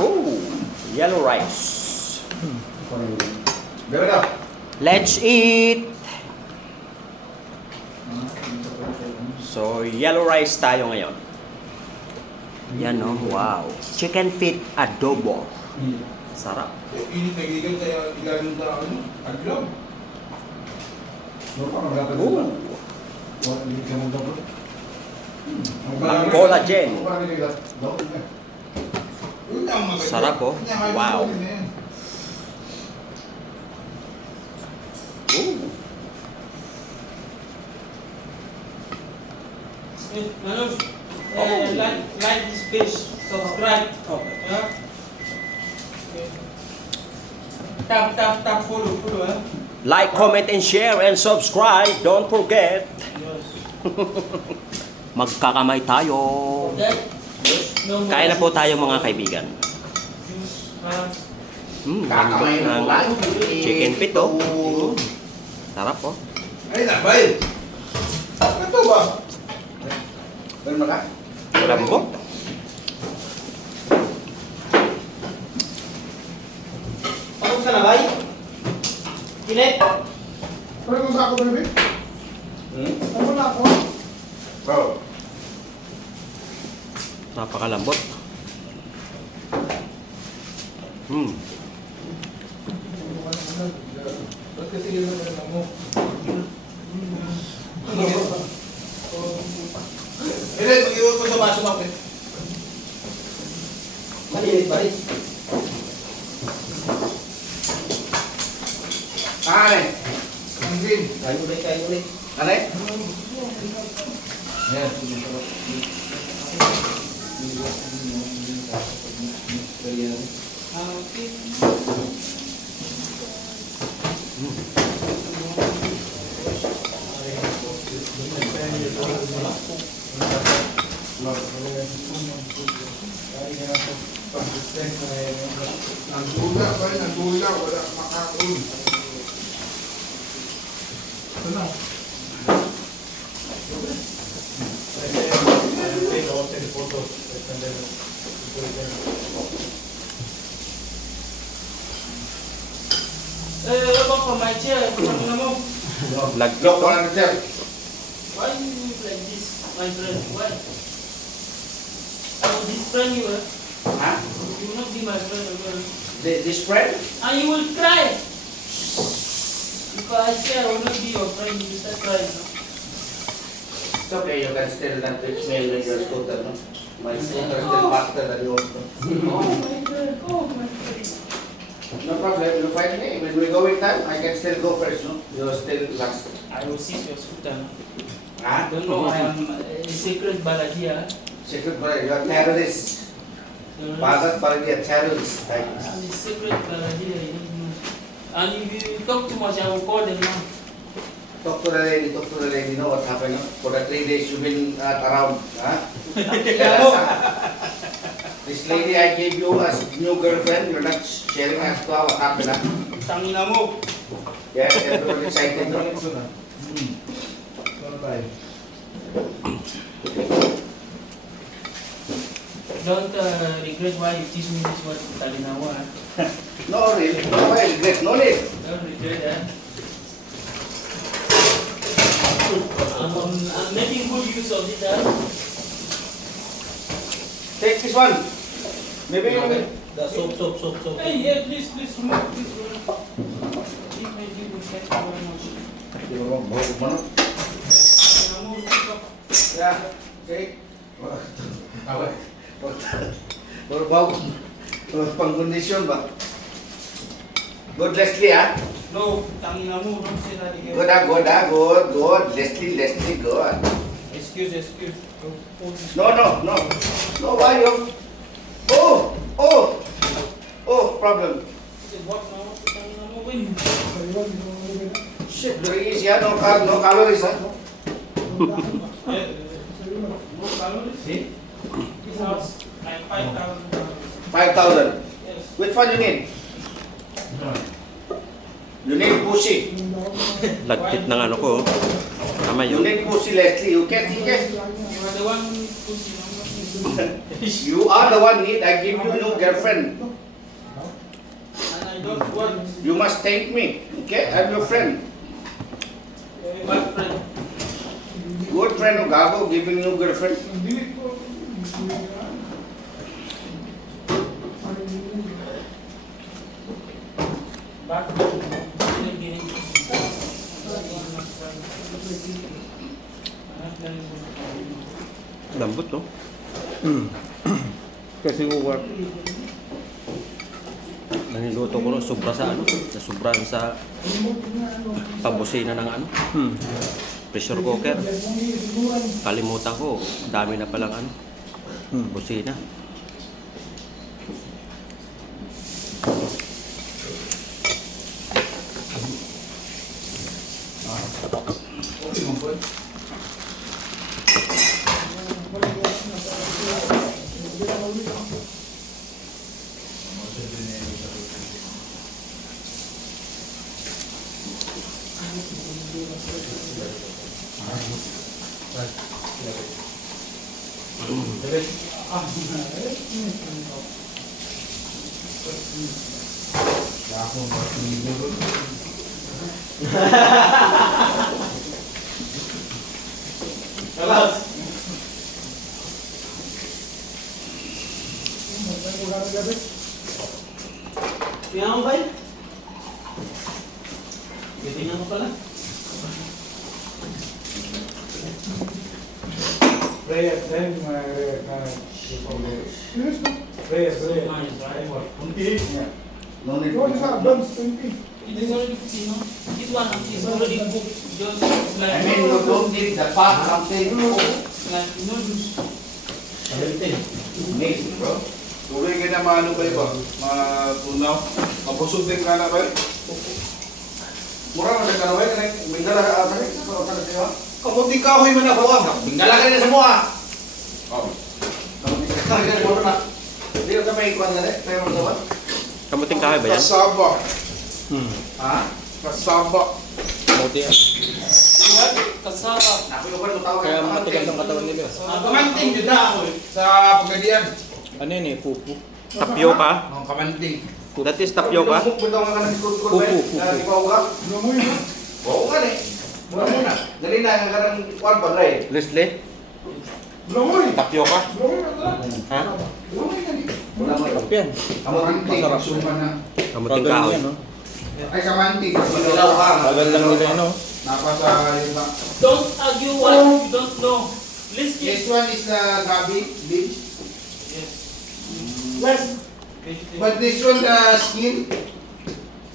Oh, yellow rice. Let's eat. So, yellow rice tayo ngayon. Yan no, wow. Chicken feet adobo. Sarap. Init na gigan kaya igaling na aglaw. Collagen. Sarap oh. Wow. Like this page, subscribe. Yeah? Tap, follow, Like, comment, and share, and subscribe. Don't forget. Yes. Magkakamay tayo. Okay? No more. Kain na po tayo mga kaibigan. Lambot ng chicken feet oh. Sarap oh. Ay, nabay! Ito ba? Ganun ka? Lambot. Pasok sa nabay? Kilit? Pero kung sa ako ba nabi? Ano na ako? Oo. Napakalambot. Ba't kasi yun ang mo? Hindi, mag-iwan ko sa baso mo. Maliit. Kane! Ang green. Kayo ulit. Kane? Yan. Nagula, wala makakul. Ano? Abang ko, my chair. Ano mo? Lagkit Lock oh. wala na dyan. Why you live like this, my friend? Why? I will disfriend you, eh? Ha? You will not be my friend again. This friend? And you will cry. If I say I will not be your friend, you will start crying. No? It's okay, you can still not reach me when your scooter, no? My scooter is still faster than yours. No? Oh my friend. No problem, you find me. When we go in time, I can still go first, no? You're still last. I will seize your scooter. No? Ha? Don't know, I am a secret baladia. Secret, but you're a terrorist. Bhagat Baladia terrorist. I'm a secret baladia, you don't know. And if you talk too much, I will call them now. Talk to the lady, know what's happening. For the 3 days you've been around. Huh? This lady I gave you as new girlfriend, you're not sharing as to what happened. Huh? Tangina mo. Yes, everyone excited. No? Don't regret why you teach me this word Talinawa. No, really. No, I regret. No need. Don't regret that. I'm making good use of it. Take this one. Maybe you will. The soap. Hey, yeah, please remove. If I did, thank you very much. Yeah. Okay. Baru bau. Pengkondisyon ba? Good Leslie ah. No, tangina mo, don't say that again. Good. Leslie, good. Excuse. No, why you? Oh, problem. Say what now? Tangina mo, win. Shit, very easy, no calories, huh? No calories? See? This house, like 5,000 calories. 5,000. Yes. Which one you need? You need pushy. Lagkit ng ano ko. Tama You yun. need pussy, Leslie. You can't. You are the one pussy. You are the one need. I give you no girlfriend. And I don't want You must thank me. Okay? I'm your friend. bad friend. Good friend of Gago giving you girlfriend. Bad friend. Gini-gini. Lambot, no? Kasi work. Naniluto ko rin, sobra sa ano, sobrang sa pabusina ng ano, pressure cooker. Kalimutan ko, dami na palang ano, busina. Kalas. Tingnan mo ba yun? Tingnan mo pala. Prayer, then prayer. No need What is advance 20? It is already, you know, this one is already cooked. Just like, I mean, you don't need the pot, something. like noodles. Amazing, bro. Tuloy ka na maano ba iba? Matunaw? Mabusog din ka na ba? Mura mo na kanaway, may dala ka ata rin. Kapunti ka ako'y manabuang. Bingala ka rin sa mua. Oh. Kaya mo na. Hindi ka may ikuan na rin. Kaya mo sa ba? Kamuting kahoy ba yan? Kasaba. Ha? Kasaba. Ingat, kasama. Nakuyo ka rin tawag. Kaya matigas ang katawan nila. Kamanting yun na ako eh. Sa pagkadian. Ano yun eh, pupu. Tapioca? Ang kamanting. That is tapioca? Bitaw nga ka ng kurkur ba yun? Ipaw ka? Oo nga eh. Mura mo na. Dali na nga ka ng kuan pa, Ray. Leslie? Tapioca? Ha? Wala mo. Yan. Kamanting. Masarap. Suma na. Kamuting kahoy. no? Ay kamanting. Magilaw ka. Tagal lang nila yun, no? Napasa yun ba? Don't argue what you don't know. Listen. This one is the gabi, beach. Yes. Vegetable. But this one the skin.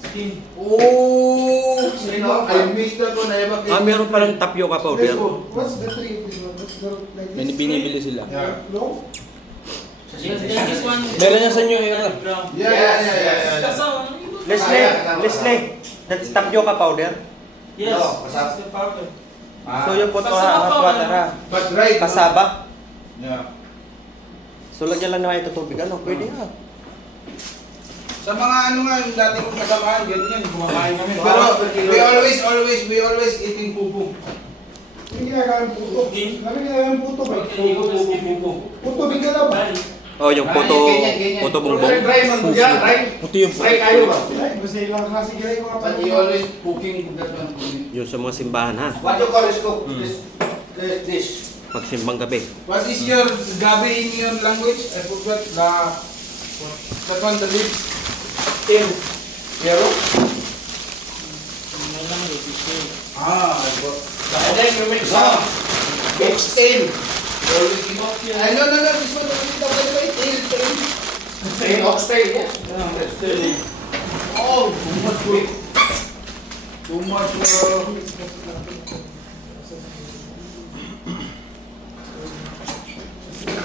Skin. Oh, Sino? I missed that one. I have Ah, meron palang tapioca powder. What's the tree of this one? What's the like May binibili sila. Yeah. No? This one. Meron yan sa inyo, Era. Ground. Yeah. Kasama. Leslie! Leslie! That's tapioca powder? Yes. No, This kasama. is the powder. So yung puto Kasama hot pa, water ha? But right. Kasaba? Yeah. So lagyan lang naman ito tubig, ano? Pwede ha. Sa mga ano nga, yung dati kong kasamaan, ganyan, kumakain kami. Wow, Pero per kilo. we always eating pupu. Yung ginagawa ng puto. Okay. Lagi ginagawa ng puto ba? Pupu. Puto bigla ba? Oh, yung puto, puto Pero bongbong. dry man mo dyan, dry. Puti yung Dry kayo ba? Ay, basta ilang klase ginagawa ko nga But you always cooking that one. Yung sa mga simbahan ha. What you call this cook? This dish? Magsimbang gabi. What is your gabi in your language? I forgot that one, the lips. Tim. Pero? My language is here. I forgot. And then you make some beef steam. Always eat. No, this one, by the way, tail. Steam, oxtail, yes. Oh, too much good. Too much.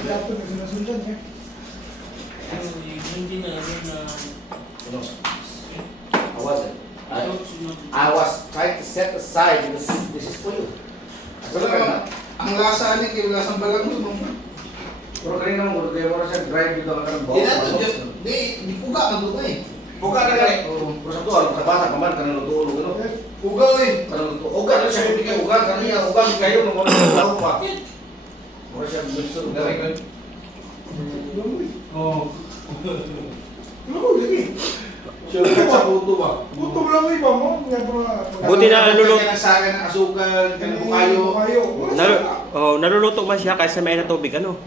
Dapat na sinusundan niya. Hindi na yun na. How was it? Don't I was trying to set aside this is for you. Wala naman. Ang lasa niya, yung lasang balang mo. Pero kanina mo, kaya mo na siya drive dito ka ng Di na to, di puga man to eh. Buka na rin. Pero sa to, sa basa ka man, kanang luto-ulo, gano'n. Puga eh. Kanang luto. O, gano'n siya bibigyan ugang, kanina ugang kayo mamamalaw pa. Mura siya gusto gawin ko. Oh. Ano ko, lagi. Shortcut sa puto ba? Puto mo lang mo iba mo. Yan po na. Buti na luluto. Kaya ng saga ng asukal, kanang bukayo. Naluluto man siya kaysa may na tubig, ano?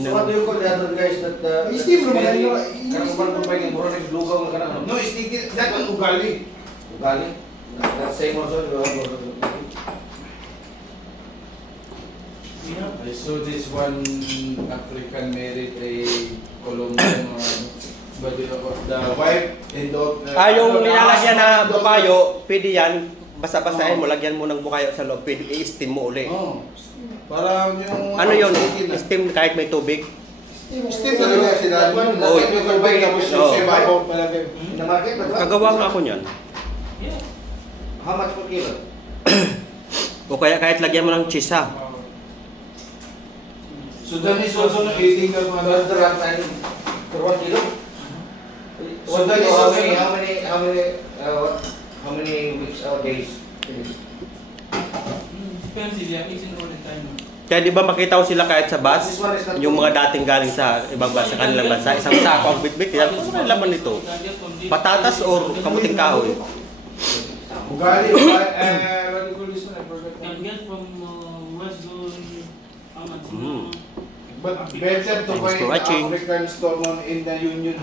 So what do you call the other guys that Steam naman kayo. Karang kumpang kumpay ng mura naglugaw na kanang ano? No, sticky. That one ugali. Ugali. That same also. I saw this one African married a Colombian but the wife and daughter. Yung nilalagyan na bukayo, pwede yan. Basta-basahin mo, lagyan mo ng bukayo sa loob, pwede i-steam mo uli. Oh. Parang yung Ano yun? sticky na. Steam kahit may tubig. Steam talaga sila. Oh. Yung kurbay tapos yung Oh. sa ibabaw palagay. In the market, but what? Kagawa nga ako niyan. Yeah. How much per kilo? O kaya kahit lagyan mo ng cheese ha. Sudan is also not eating the But the run time for 1 kilo? So that is how also many, not- how many weeks or days? Depends if you are eating all the time. Kaya di ba makita ko sila kahit sa bus, This one is not yung mga dating galing sa ibang bansa, kanilang bansa, isang sako ang bitbit. Kaya ano ang laman nito? Patatas or kamuting kahoy? Ugali, what do you call this one? I forgot. Can get from West Zone, Amatina. Mm. But better to Thanks find for watching. African store in the Union